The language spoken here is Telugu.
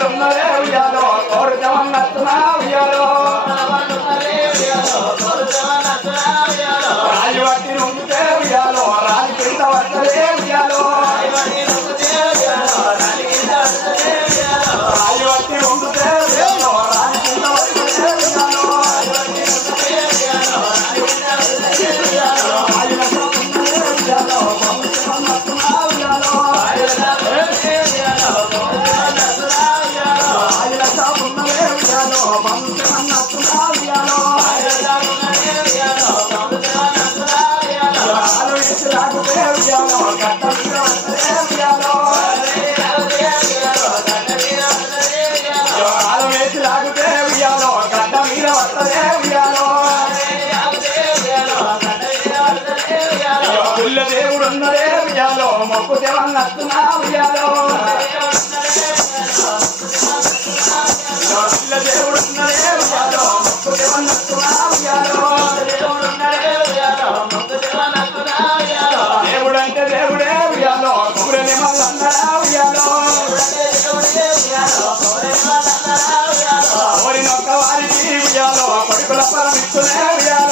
ఉన్నదే ఉయ్యాలో కోరుతామన్నట్టున్నా ఉయ్యాలో రాజు వట్టి ఉంటే ఉయ్యాలో రాజు కింద వస్తలే ఉయ్యాలో రాజు వట్టి ఉంటే ఉయ్యాలో రాజు కింద వస్తలే ఉయ్యాలో దేవుడు ఉన్నదే ఉయ్యాలో మొక్కు దేవన్నట్టున్నా ఉయ్యాలో దేవుడు ఉన్నదే ఉయ్యాలో మొక్కు దేవన్నట్టున్నా ఉయ్యాలో దేవుడు అంటే దేవుడే ఉయ్యాలో కుబురని మల్లన్నరా ఉయ్యాలో కోరినొక్క వారికి ఉయ్యాలో కొడుకుల పరమిస్తునే ఉయ్యాలో